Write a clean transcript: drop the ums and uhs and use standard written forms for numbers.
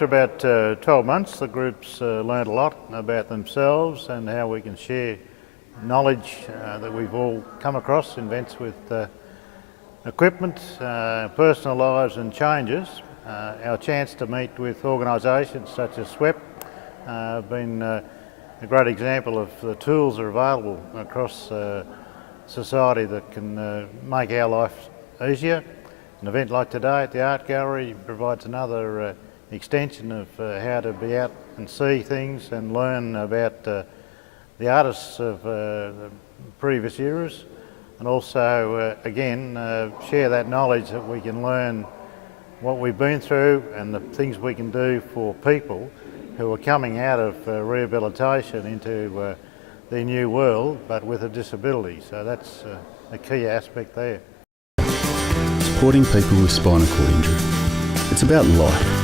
After about 12 months, the group's learned a lot about themselves and how we can share knowledge that we've all come across in events with equipment, personal lives and changes. Our chance to meet with organisations such as SWEP have been a great example of the tools that are available across society that can make our life easier. An event like today at the Art Gallery provides another extension of how to be out and see things and learn about the artists of previous eras, and also again share that knowledge that we can learn what we've been through and the things we can do for people who are coming out of rehabilitation into their new world but with a disability. So that's a key aspect there. Supporting people with spinal cord injury. It's about life.